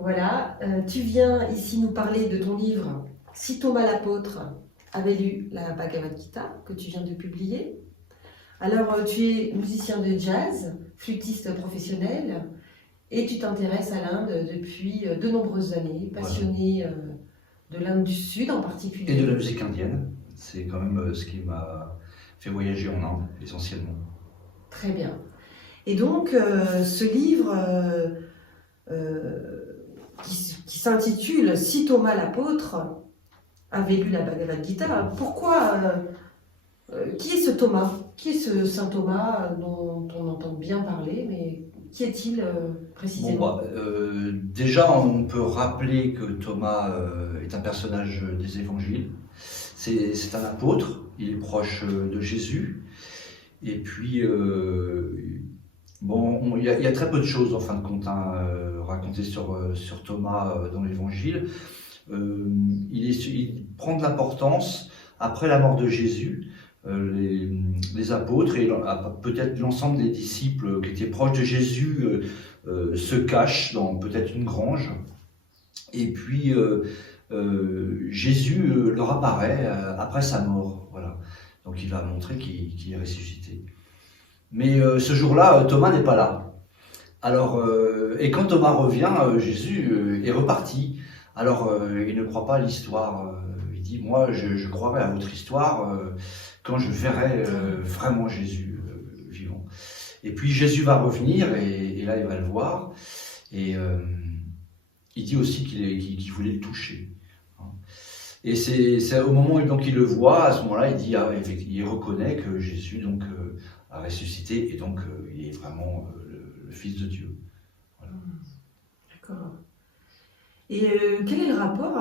Voilà, tu viens ici nous parler de ton livre « Si Thomas l'apôtre avait lu la Bhagavad Gita » que tu viens de publier. Alors, tu es musicien de jazz, flûtiste professionnel, et tu t'intéresses à l'Inde depuis de nombreuses années, passionné de l'Inde du Sud en particulier. Et de la musique indienne, c'est quand même ce qui m'a fait voyager en Inde, essentiellement. Très bien. Et donc, ce livre qui s'intitule « Si Thomas l'apôtre avait lu la Bhagavad Gita », pourquoi qui est ce Thomas? Qui est ce saint Thomas dont on entend bien parler, mais qui est-il précisément? Déjà, on peut rappeler que Thomas est un personnage des évangiles. C'est un apôtre, il est proche de Jésus. Et puis, il y a très peu de choses en fin de compte racontées sur Thomas dans l'évangile. Il prend de l'importance après la mort de Jésus. Les apôtres et peut-être l'ensemble des disciples qui étaient proches de Jésus se cachent dans peut-être une grange. Et puis, Jésus leur apparaît après sa mort. Voilà. Donc il va montrer qu'il est ressuscité. Mais ce jour-là, Thomas n'est pas là. Alors, et quand Thomas revient, Jésus est reparti. Alors, il ne croit pas à l'histoire. Il dit, moi, je croirai à votre histoire quand je verrai vraiment Jésus vivant. Et puis Jésus va revenir, et là, il va le voir. Et il dit aussi qu'il voulait le toucher. Et c'est au moment où il le voit, à ce moment-là, il reconnaît que Jésus donc, a ressuscité, et donc il est vraiment le Fils de Dieu. Voilà. D'accord. Et quel est le rapport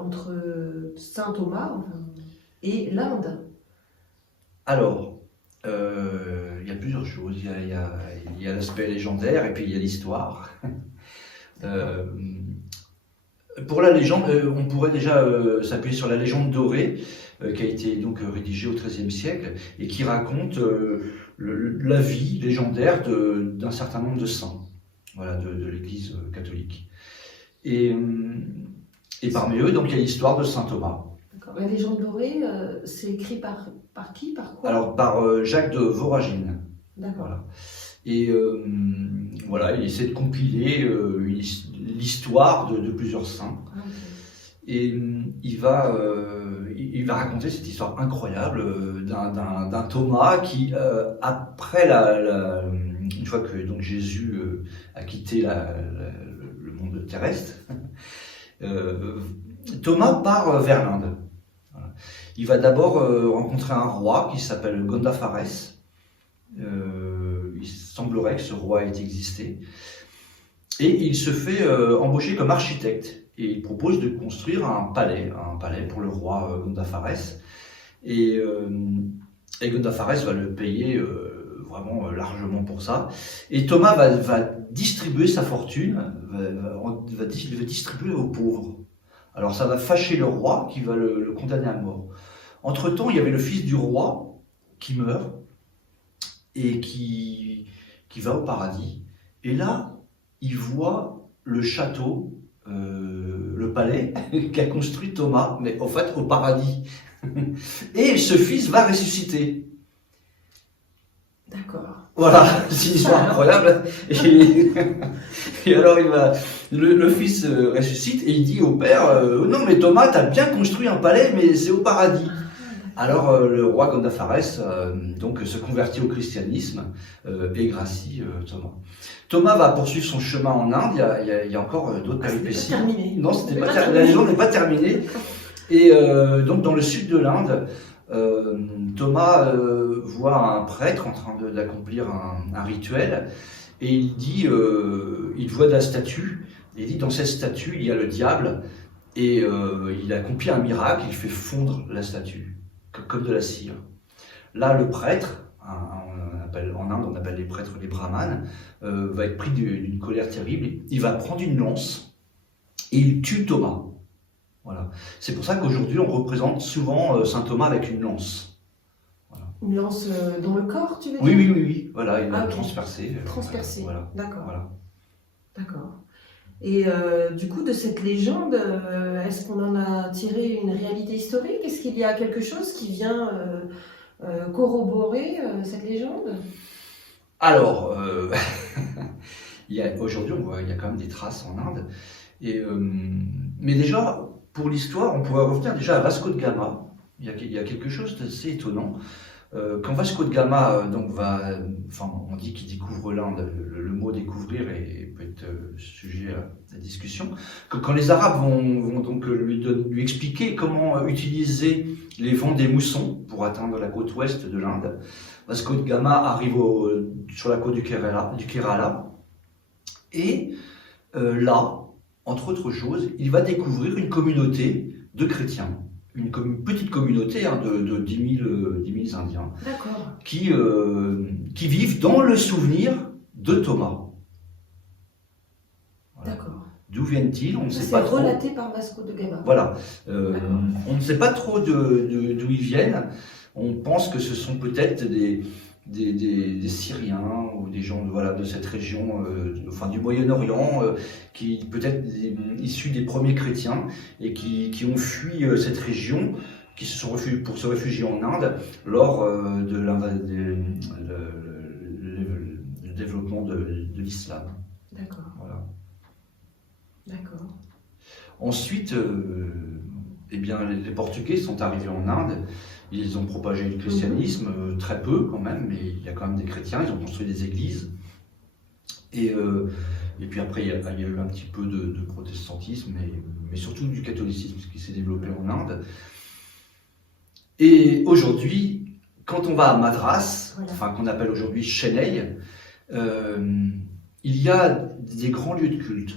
entre saint Thomas et l'Inde? Alors, il y a plusieurs choses. Il y a l'aspect légendaire, et puis il y a l'histoire. Pour la légende, on pourrait déjà s'appuyer sur la légende dorée, qui a été donc rédigée au XIIIe siècle, et qui raconte la vie légendaire d'un certain nombre de saints, voilà, de l'Église catholique. Et parmi eux, donc, il y a l'histoire de saint Thomas. D'accord. La légende dorée, c'est écrit par qui, par quoi? Alors, par Jacques de Voragine. D'accord. Voilà. Et voilà, il essaie de compiler l'histoire de plusieurs saints. Ah, okay. Et il va raconter cette histoire incroyable d'un Thomas qui, après une fois que donc, Jésus a quitté le monde terrestre, Thomas part vers l'Inde. Voilà. Il va d'abord rencontrer un roi qui s'appelle Gondophares. Il semblerait que ce roi ait existé. Et il se fait embaucher comme architecte. Et il propose de construire un palais pour le roi Gondophares. Et Gondophares va le payer vraiment largement pour ça. Et Thomas va distribuer sa fortune, va distribuer aux pauvres. Alors ça va fâcher le roi qui va le condamner à mort. Entre-temps, il y avait le fils du roi qui meurt et qui va au paradis. Et là, il voit le château, le palais qu'a construit Thomas, mais en fait au paradis. Et ce fils va ressusciter. D'accord. Voilà, c'est une histoire incroyable. Et alors le fils ressuscite, et il dit au père, non mais Thomas, t'as bien construit un palais, mais c'est au paradis. Alors le roi Gondophares donc se convertit au christianisme et gracie Thomas. Thomas va poursuivre son chemin en Inde. Il y a encore d'autres péripéties. Non, la légende n'est pas terminée. Et donc dans le sud de l'Inde, Thomas voit un prêtre en train d'accomplir un rituel, et il voit de la statue. Et il dit, dans cette statue, il y a le diable, et il accomplit un miracle, il fait fondre la statue, comme de la cire. Là, le prêtre, en Inde on appelle les prêtres les brahmanes, va être pris d'une colère terrible. Il va prendre une lance et il tue Thomas. Voilà. C'est pour ça qu'aujourd'hui on représente souvent saint Thomas avec une lance. Voilà. Une lance dans le corps, tu veux dire? Oui. Voilà, il va transpercer. Transpercer, Voilà. D'accord. Voilà. D'accord. Et du coup, de cette légende, est-ce qu'on en a tiré une réalité historique? Est-ce qu'il y a quelque chose qui vient corroborer cette légende? Alors, aujourd'hui, on voit il y a quand même des traces en Inde. Mais déjà, pour l'histoire, on pourrait revenir déjà à Vasco de Gama. Il y a quelque chose d'assez étonnant. Quand Vasco de Gama on dit qu'il découvre l'Inde, le mot découvrir peut être sujet à la discussion, que quand les Arabes vont donc lui expliquer comment utiliser les vents des moussons pour atteindre la côte ouest de l'Inde, Vasco de Gama arrive sur la côte du Kerala, et là, entre autres choses, il va découvrir une communauté de chrétiens. Une petite communauté de 10 000 Indiens qui vivent dans le souvenir de Thomas. Voilà. D'accord. D'où viennent-ils? On ne sait pas trop. C'est relaté par Vasco de Gama. Voilà. On ne sait pas trop d'où ils viennent. On pense que ce sont peut-être des Syriens ou des gens de cette région, du Moyen-Orient, qui peut-être issus des premiers chrétiens et qui ont fui cette région, qui se sont pour se réfugier en Inde lors de le développement de l'islam. D'accord. Voilà. D'accord. Ensuite, les Portugais sont arrivés en Inde. Ils ont propagé le christianisme, très peu quand même, mais il y a quand même des chrétiens, ils ont construit des églises. Et puis après, il y a eu un petit peu de protestantisme, mais surtout du catholicisme, qui s'est développé en Inde. Et aujourd'hui, quand on va à Madras, qu'on appelle aujourd'hui Chennai, il y a des grands lieux de culte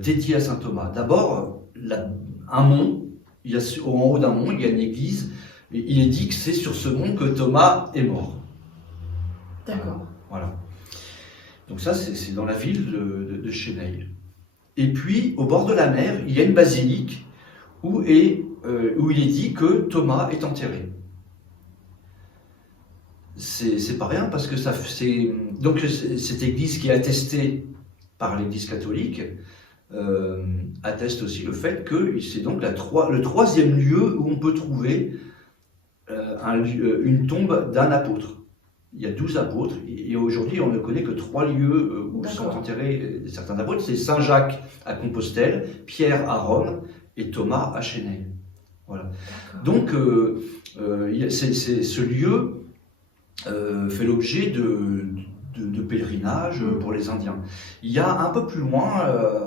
dédiés à saint Thomas. D'abord, un mont, en haut d'un mont, il y a une église. Et il est dit que c'est sur ce mont que Thomas est mort. D'accord. Voilà. Donc ça, c'est dans la ville de Chennai. Et puis, au bord de la mer, il y a une basilique où il est dit que Thomas est enterré. C'est pas rien parce que donc cette église qui est attestée par l'église catholique atteste aussi le fait que c'est donc le troisième lieu où on peut trouver une tombe d'un apôtre. Il y a 12 apôtres, et aujourd'hui on ne connaît que 3 lieux où sont enterrés certains apôtres. C'est Saint Jacques à Compostelle, Pierre à Rome et Thomas à Chennai. Voilà. Donc ce lieu fait l'objet de pèlerinage pour les Indiens. Il y a un peu plus loin,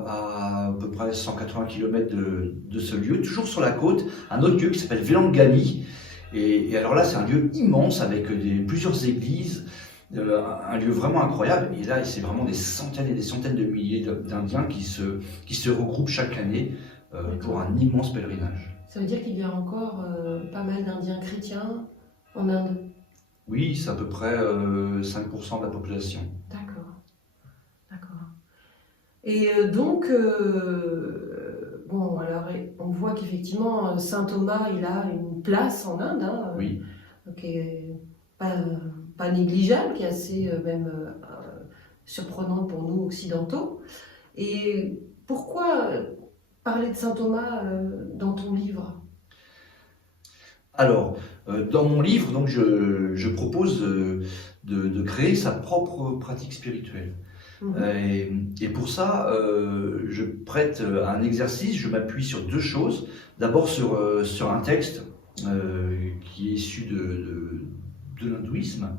à peu près 180 km de ce lieu, toujours sur la côte, un autre lieu qui s'appelle Velangani. Et alors là, c'est un lieu immense avec plusieurs églises, un lieu vraiment incroyable. Et là, c'est vraiment des centaines et des centaines de milliers d'Indiens qui se regroupent chaque année pour un immense pèlerinage. Ça veut dire qu'il y a encore pas mal d'Indiens chrétiens en Inde? Oui, c'est à peu près 5% de la population. D'accord. Et donc, alors on voit qu'effectivement, saint Thomas, il a une place en Inde, oui. Qui est pas négligeable, qui est assez même surprenante pour nous occidentaux. Et pourquoi parler de saint Thomas dans ton livre? Alors, dans mon livre, donc, je propose de créer sa propre pratique spirituelle. Et pour ça, je prête un exercice, je m'appuie sur 2 choses. D'abord sur un texte qui est issu de l'hindouisme,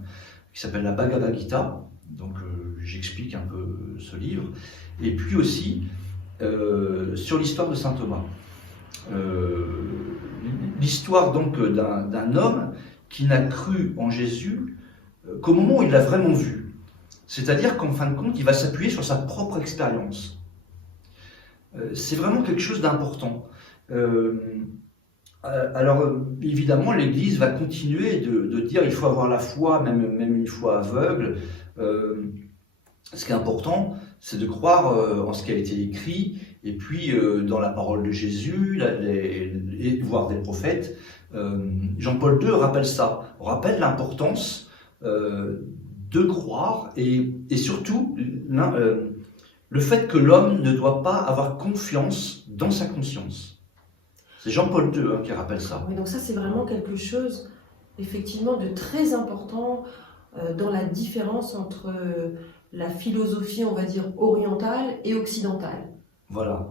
qui s'appelle la Bhagavad Gita. Donc j'explique un peu ce livre. Et puis aussi sur l'histoire de saint Thomas. L'histoire donc d'un homme qui n'a cru en Jésus qu'au moment où il l'a vraiment vu. C'est-à-dire qu'en fin de compte, il va s'appuyer sur sa propre expérience. C'est vraiment quelque chose d'important. Alors, évidemment, l'Église va continuer de dire qu'il faut avoir la foi, même une foi aveugle. Ce qui est important, c'est de croire en ce qui a été écrit, et puis dans la parole de Jésus, et voir des prophètes. Jean-Paul II rappelle ça, rappelle l'importance de croire et surtout le fait que l'homme ne doit pas avoir confiance dans sa conscience. C'est Jean-Paul II qui rappelle ça. Oui, donc ça, c'est vraiment quelque chose, effectivement, de très important dans la différence entre la philosophie, on va dire, orientale et occidentale. Voilà.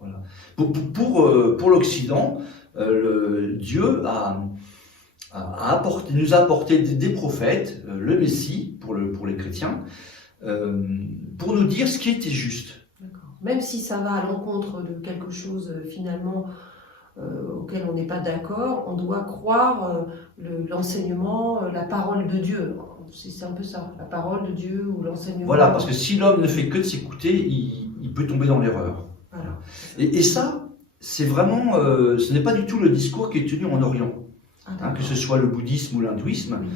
Voilà. Pour l'Occident, Dieu nous a apporté des prophètes, le Messie pour les chrétiens, pour nous dire ce qui était juste. Même si ça va à l'encontre de quelque chose finalement auquel on n'est pas d'accord, on doit croire l'enseignement, la parole de Dieu. C'est un peu ça, la parole de Dieu ou l'enseignement. Voilà, parce que si l'homme ne fait que de s'écouter, il peut tomber dans l'erreur. Voilà. Et ça, c'est vraiment, ce n'est pas du tout le discours qui est tenu en Orient, que ce soit le bouddhisme ou l'hindouisme. Oui.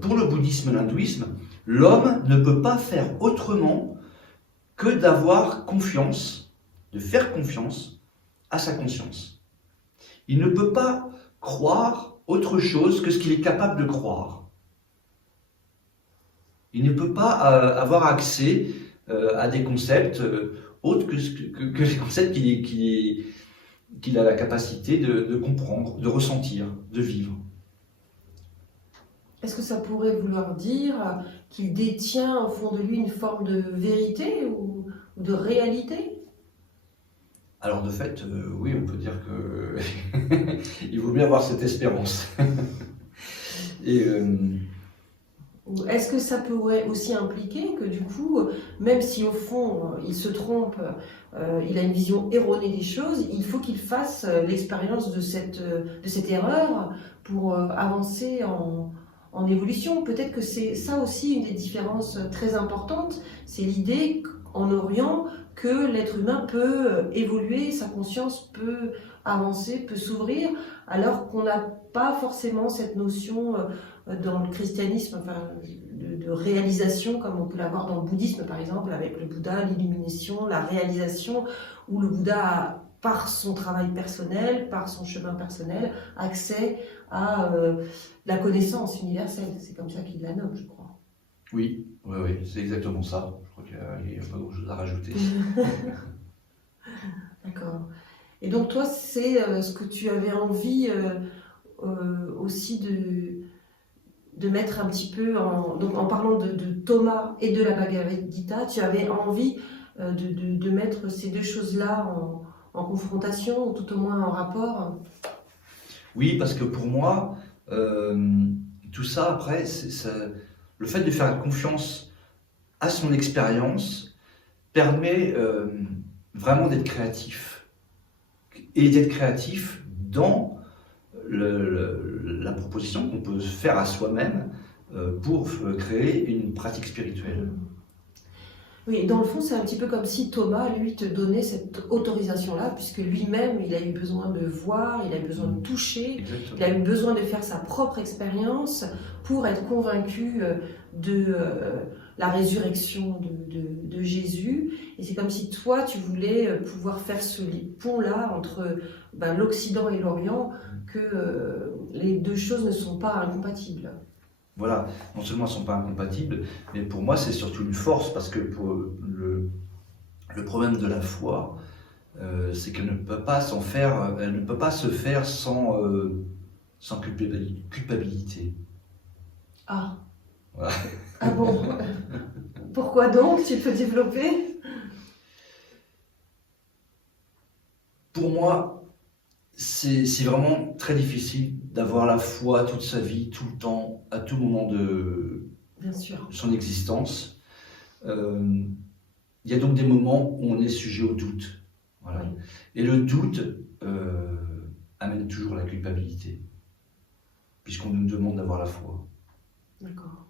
Pour le bouddhisme et l'hindouisme, l'homme ne peut pas faire autrement que d'avoir confiance, de faire confiance à sa conscience. Il ne peut pas croire autre chose que ce qu'il est capable de croire. Il ne peut pas avoir accès à des concepts autres que les concepts qu'il a la capacité de comprendre, de ressentir, de vivre. Est-ce que ça pourrait vouloir dire qu'il détient au fond de lui une forme de vérité ou de réalité ? Alors de fait, oui, on peut dire que il vaut mieux avoir cette espérance. Et est-ce que ça pourrait aussi impliquer que du coup, même si au fond il se trompe, il a une vision erronée des choses, il faut qu'il fasse l'expérience de cette erreur pour avancer en évolution. Peut-être que c'est ça aussi une des différences très importantes, c'est l'idée qu'en Orient que l'être humain peut évoluer, sa conscience peut avancer, peut s'ouvrir, alors qu'on n'a pas forcément cette notion dans le christianisme, enfin, de réalisation, comme on peut l'avoir dans le bouddhisme par exemple, avec le Bouddha, l'illumination, la réalisation, où le Bouddha a, par son travail personnel, par son chemin personnel, accès à la connaissance universelle. C'est comme ça qu'il la nomme, je crois. Oui, c'est exactement ça. Je crois qu'il n'y a pas grand-chose à rajouter. D'accord. Et donc toi, c'est ce que tu avais envie aussi de mettre un petit peu, donc en parlant de Thomas et de la Bhagavad Gita, tu avais envie de mettre ces deux choses-là en confrontation, ou tout au moins en rapport. Oui, parce que pour moi, tout ça, après, le fait de faire confiance à son expérience permet vraiment d'être créatif. Et d'être créatif dans la proposition qu'on peut faire à soi-même pour créer une pratique spirituelle. Oui, dans le fond, c'est un petit peu comme si Thomas, lui, te donnait cette autorisation-là, puisque lui-même, il a eu besoin de voir, il a eu besoin de toucher, Exactement. il a eu besoin de faire sa propre expérience pour être convaincu de la résurrection de Jésus. Et c'est comme si toi, tu voulais pouvoir faire ce pont-là entre l'Occident et l'Orient, que les deux choses ne sont pas incompatibles. Voilà, non seulement elles ne sont pas incompatibles, mais pour moi c'est surtout une force, parce que pour le problème de la foi, c'est qu'elle ne peut pas elle ne peut pas se faire sans culpabilité. Ah. Voilà. Ah bon. Pourquoi donc? Tu peux développer? Pour moi, c'est vraiment très difficile d'avoir la foi toute sa vie, tout le temps, à tout moment de Bien sûr. son existence. Il y a donc des moments où on est sujet au doute. Voilà. Oui. Et le doute amène toujours la culpabilité, puisqu'on nous demande d'avoir la foi. D'accord.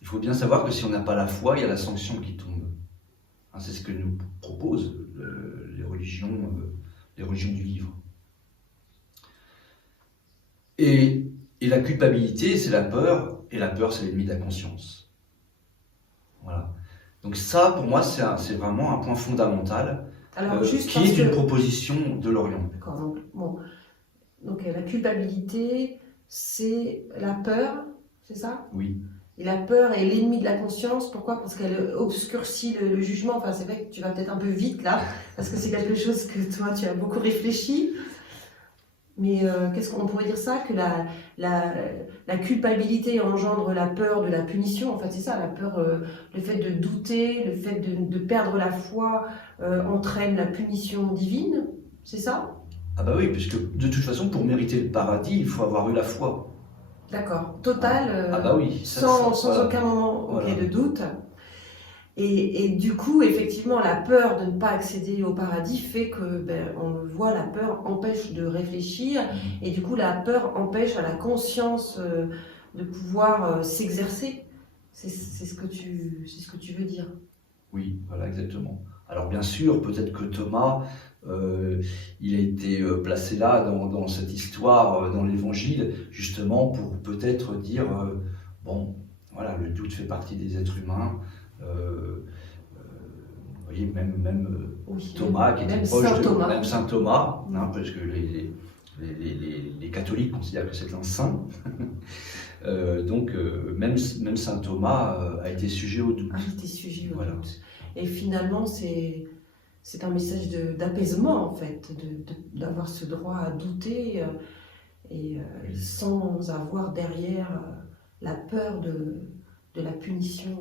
Il faut bien savoir que si on n'a pas la foi, il y a la sanction qui tombe. C'est ce que nous proposent les religions du livre. Et la culpabilité, c'est la peur, et la peur, c'est l'ennemi de la conscience. Voilà. Donc ça, pour moi, c'est vraiment un point fondamental, qui est une proposition de l'Orient. D'accord. Donc, bon. Donc la culpabilité, c'est la peur, c'est ça? Oui. Et la peur est l'ennemi de la conscience. Pourquoi? Parce qu'elle obscurcit le jugement. Enfin, c'est vrai que tu vas peut-être un peu vite là, parce que c'est quelque chose que toi, tu as beaucoup réfléchi. Mais qu'est-ce qu'on pourrait dire ça? Que la culpabilité engendre la peur de la punition. En fait, c'est ça, la peur, le fait de douter, le fait de perdre la foi entraîne la punition divine. C'est ça? Ah bah oui, puisque de toute façon, pour mériter le paradis, il faut avoir eu la foi. D'accord. Total, Ah bah oui, sans voilà. aucun moment Voilà. de doute. Et du coup, effectivement, la peur de ne pas accéder au paradis fait que, on le voit, la peur empêche de réfléchir, et du coup, la peur empêche à la conscience de pouvoir s'exercer. C'est ce que tu veux dire. Oui, voilà, exactement. Alors bien sûr, peut-être que Thomas, il a été placé là dans cette histoire, dans l'Évangile, justement pour peut-être dire, bon, voilà, le doute fait partie des êtres humains. Vous voyez, même Oui, Thomas, qui était même proche Saint de Thomas. même Saint Thomas, hein, parce que les catholiques considèrent que c'est un saint. Donc même Saint Thomas a été sujet au doute. Ah, j'étais sujet au Voilà. doute. Et finalement, c'est un message d'apaisement, en fait, d'avoir ce droit à douter et sans avoir derrière la peur de la punition.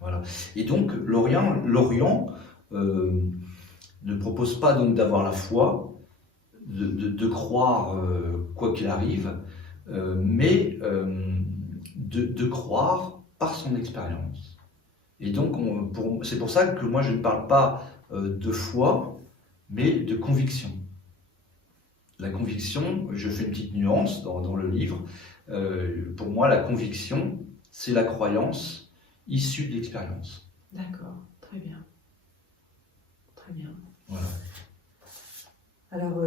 Voilà. Et donc l'Orient ne propose pas donc d'avoir la foi, de croire quoi qu'il arrive, mais de croire par son expérience. Et donc c'est pour ça que moi je ne parle pas de foi, mais de conviction. La conviction, je fais une petite nuance dans le livre, pour moi la conviction, c'est la croyance issue de l'expérience. D'accord, très bien. Très bien. Voilà. Alors,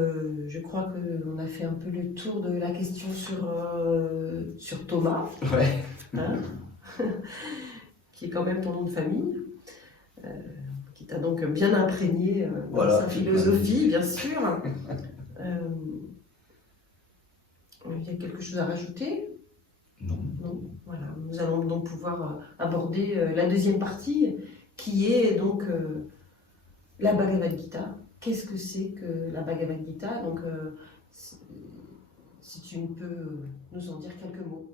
je crois qu'on a fait un peu le tour de la question sur Thomas, Ouais. hein, qui est quand même ton nom de famille, qui t'a donc bien imprégné Voilà, dans sa philosophie, bien sûr. Il y a quelque chose à rajouter? Non. Non, voilà. Nous allons donc pouvoir aborder la deuxième partie, qui est donc la Bhagavad Gita. Qu'est-ce que c'est que la Bhagavad Gita? Donc, si tu peux nous en dire quelques mots.